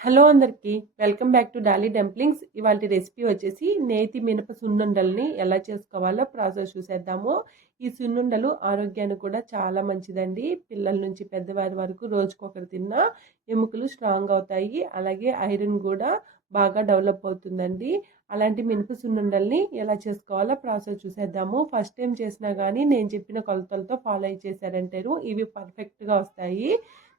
Hello అందరికీ welcome back to Dolly dumplings. ఇవాళ recipe వచ్చేసి నేతి మినప సున్నుండల్ని ఎలా చేసుకోవాలో ప్రాసెస్ చూసేద్దాము. ఈ సున్నుండలు ఆరోగ్యానికి కూడా చాలా మంచిదండి. పిల్లల నుంచి పెద్దవారి వరకు రోజుకొకరు తిన్నా ఎముకలు స్ట్రాంగ్ అవుతాయి. అలాగే ఐరన్ కూడా బాగా డెవలప్ అవుతుందండి. అలాంటి మినప సున్నుండల్ని ఎలా చేసుకోవాలో ప్రాసెస్ చూసేద్దాము. ఫస్ట్ టైం చేసినా కానీ నేను చెప్పిన కొలతలతో ఫాలో అయి చేశారంటారు ఇవి పర్ఫెక్ట్గా వస్తాయి.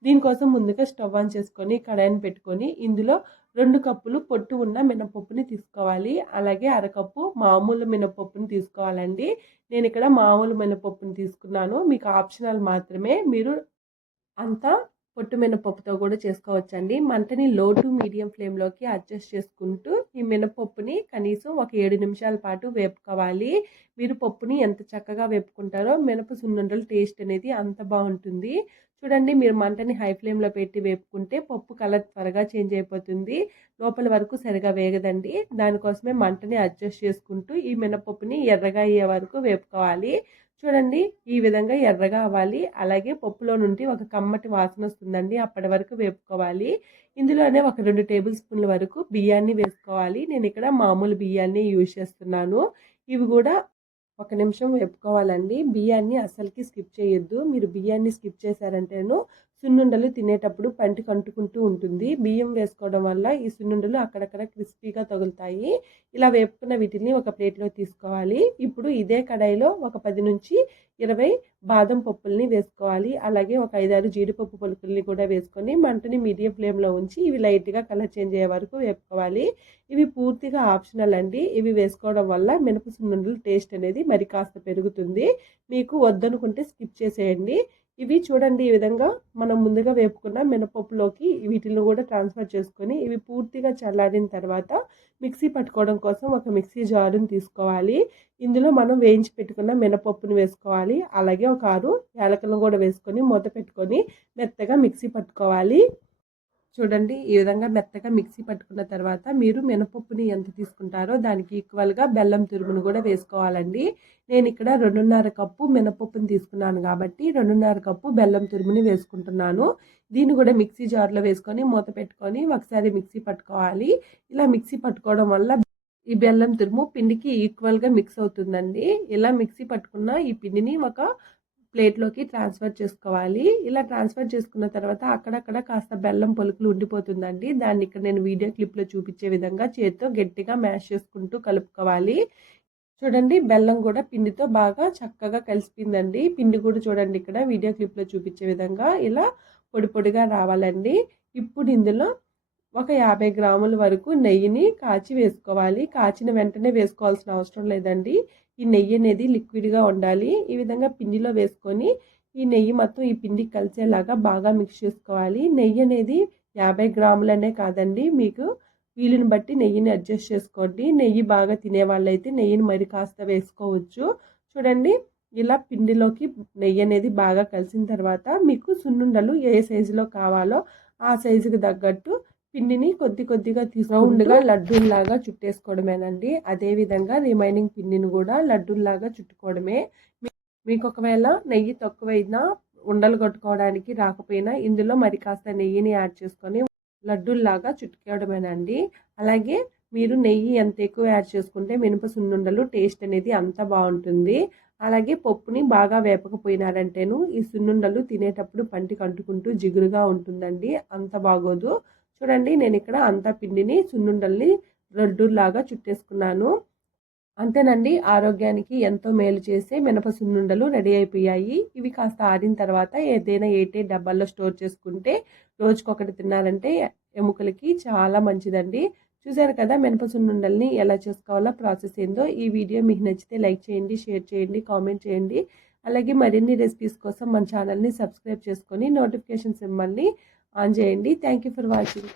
దీనికోసం ముందుగా స్టవ్ ఆన్ చేసుకొని కడాయిని పెట్టుకొని ఇందులో 2 కప్పులు పొట్టు ఉన్న మినపప్పుని తీసుకోవాలి. అలాగే అరకప్పు మామూలు మినపప్పుని తీసుకోవాలండి. నేను ఇక్కడ మామూలు మినపప్పుని తీసుకున్నాను. మీకు ఆప్షనల్ మాత్రమే. మీరు అంతా పొట్టు మినపప్పుతో కూడా చేసుకోవచ్చండి. మంటని లో టు మీడియం ఫ్లేమ్లోకి అడ్జస్ట్ చేసుకుంటూ ఈ మినపప్పుని కనీసం ఒక 7 నిమిషాల పాటు వేపుకోవాలి. మీరు పప్పుని ఎంత చక్కగా వేపుకుంటారో మినప సున్నుండలు టేస్ట్ అనేది అంత బాగుంటుంది. చూడండి, మీరు మంటని హై ఫ్లేమ్లో పెట్టి వేపుకుంటే పప్పు కలర్ త్వరగా చేంజ్ అయిపోతుంది, లోపల వరకు సరిగా వేగదండి. దానికోసమే మంటని అడ్జస్ట్ చేసుకుంటూ ఈ మినపప్పుని ఎర్రగా అయ్యే వరకు వేపుకోవాలి. చూడండి, ఈ విధంగా ఎర్రగా అవ్వాలి. అలాగే పప్పులో నుండి ఒక కమ్మటి వాసన వస్తుందండి, అప్పటి వరకు వేపుకోవాలి. ఇందులోనే ఒక 2 టేబుల్ స్పూన్ల వరకు బియ్యాన్ని వేసుకోవాలి. నేను ఇక్కడ మామూలు బియ్యాన్ని యూజ్ చేస్తున్నాను. ఇవి కూడా 1 నిమిషం వేపుకోవాలండి. బియ్యాన్ని అస్సలకి స్కిప్ చేయొద్దు. మీరు బియ్యాన్ని స్కిప్ చేశారంటేను సున్నుండలు తినేటప్పుడు పంటికి అంటుకుంటూ ఉంటుంది. బియ్యం వేసుకోవడం వల్ల ఈ సున్నుండలు అక్కడక్కడ క్రిస్పీగా తగులుతాయి. ఇలా వేపుకున్న వీటిని ఒక ప్లేట్లో తీసుకోవాలి. ఇప్పుడు ఇదే కడాయిలో ఒక 10 నుంచి 20 బాదం పప్పుల్ని వేసుకోవాలి. అలాగే ఒక 5-6 జీడిపప్పు పలుకుల్ని కూడా వేసుకొని మంటని మీడియం ఫ్లేమ్లో ఉంచి ఇవి లైట్గా కలర్ చేంజ్ అయ్యే వరకు వేపుకోవాలి. ఇవి పూర్తిగా ఆప్షనల్ అండి. ఇవి వేసుకోవడం వల్ల మినప సున్నుండలు టేస్ట్ అనేది మరి కాస్త పెరుగుతుంది. మీకు వద్దనుకుంటే స్కిప్ చేసేయండి. ఇవి చూడండి, ఈ విధంగా మనం ముందుగా వేపుకున్న మినపప్పులోకి వీటిని కూడా ట్రాన్స్ఫర్ చేసుకొని ఇవి పూర్తిగా చల్లారిన తర్వాత మిక్సీ పట్టుకోవడం కోసం ఒక మిక్సీ జారుని తీసుకోవాలి. ఇందులో మనం వేయించి పెట్టుకున్న మినపప్పును వేసుకోవాలి. అలాగే ఒక 6 యాలకులను కూడా వేసుకొని మూత పెట్టుకొని మెత్తగా మిక్సీ పట్టుకోవాలి. చూడండి, ఈ విధంగా మెత్తగా మిక్సీ పట్టుకున్న తర్వాత మీరు మినపప్పుని ఎంత తీసుకుంటారో దానికి ఈక్వల్గా బెల్లం తురుమును కూడా వేసుకోవాలండి. నేను ఇక్కడ 2.5 కప్పు మినపప్పుని తీసుకున్నాను కాబట్టి 2.5 కప్పు బెల్లం తురుముని వేసుకుంటున్నాను. దీన్ని కూడా మిక్సీ జార్లో వేసుకొని మూత పెట్టుకొని ఒకసారి మిక్సీ పట్టుకోవాలి. ఇలా మిక్సీ పట్టుకోవడం వల్ల ఈ బెల్లం తురుము పిండికి ఈక్వల్గా మిక్స్ అవుతుందండి. ఇలా మిక్సీ పట్టుకున్న ఈ పిండిని ఒక ప్లేట్లోకి ట్రాన్స్ఫర్ చేసుకోవాలి. ఇలా ట్రాన్స్ఫర్ చేసుకున్న తర్వాత అక్కడక్కడ కాస్త బెల్లం పలుకులు ఉండిపోతుందండి. దాన్ని ఇక్కడ నేను వీడియో క్లిప్లో చూపించే విధంగా చేతితో గట్టిగా మ్యాష్ చేసుకుంటూ కలుపుకోవాలి. చూడండి, బెల్లం కూడా పిండితో బాగా చక్కగా కలిసిపోయిందండి. పిండి కూడా చూడండి, ఇక్కడ వీడియో క్లిప్లో చూపించే విధంగా ఇలా పొడి పొడిగా రావాలండి. ఇప్పుడు ఇందులో ఒక 50 గ్రాముల వరకు నెయ్యిని కాచి వేసుకోవాలి. కాచిన వెంటనే వేసుకోవాల్సిన అవసరం లేదండి. ఈ నెయ్యి అనేది లిక్విడ్గా ఉండాలి. ఈ విధంగా పిండిలో వేసుకొని ఈ నెయ్యి మొత్తం ఈ పిండికి కలిసేలాగా బాగా మిక్స్ చేసుకోవాలి. నెయ్యి అనేది 50 గ్రాములనే కాదండి, మీకు వీలుని బట్టి నెయ్యిని అడ్జస్ట్ చేసుకోండి. నెయ్యి బాగా తినే వాళ్ళైతే నెయ్యిని మరి కాస్త వేసుకోవచ్చు. చూడండి, ఇలా పిండిలోకి నెయ్యి అనేది బాగా కలిసిన తర్వాత మీకు సున్నుండలు ఏ సైజులో కావాలో ఆ సైజుకి తగ్గట్టు పిండిని కొద్ది కొద్దిగా రౌండ్గా లడ్డూల్లాగా చుట్టేసుకోవడమేనండి. అదేవిధంగా రిమైనింగ్ పిండిని కూడా లడ్డూల్లాగా చుట్టుకోవడమే. మీకు ఒకవేళ నెయ్యి తక్కువైనా ఉండలు కొట్టుకోవడానికి రాకపోయినా ఇందులో మరి కాస్త నెయ్యిని యాడ్ చేసుకొని లడ్డూల్లాగా చుట్టుకోవడమేనండి. అలాగే మీరు నెయ్యి ఎంత ఎక్కువ యాడ్ చేసుకుంటే మినప సున్నుండలు టేస్ట్ అనేది అంత బాగుంటుంది. అలాగే పప్పుని బాగా వేపకపోయినారంటేను ఈ సున్నుండలు తినేటప్పుడు పంటికి అంటుకుంటూ జిగురుగా ఉంటుందండి, అంత బాగోదు. చూడండి, నేను ఇక్కడ అంతా పిండిని సున్నుండల్ని లడ్డూలాగా చుట్టేసుకున్నాను. అంతేనండి, ఆరోగ్యానికి ఎంతో మేలు చేసే మినప సున్నుండలు రెడీ అయిపోయాయి. ఇవి కాస్త ఆరిన తర్వాత ఏదైనా ఏటే డబ్బాల్లో స్టోర్ చేసుకుంటే రోజుకొకటి తిన్నారంటే ఎముకలకి చాలా మంచిదండి. చూసారు కదా మినప సున్నుండల్ని ఎలా చేసుకోవాలో ప్రాసెస్ ఏందో. ఈ వీడియో మీకు నచ్చితే లైక్ చేయండి, షేర్ చేయండి, కామెంట్ చేయండి. అలాగే మరిన్ని రెసిపీస్ కోసం మన ఛానల్ని సబ్స్క్రైబ్ చేసుకొని నోటిఫికేషన్ సింబల్ని ఆన్ చేయండి. Thank you for watching.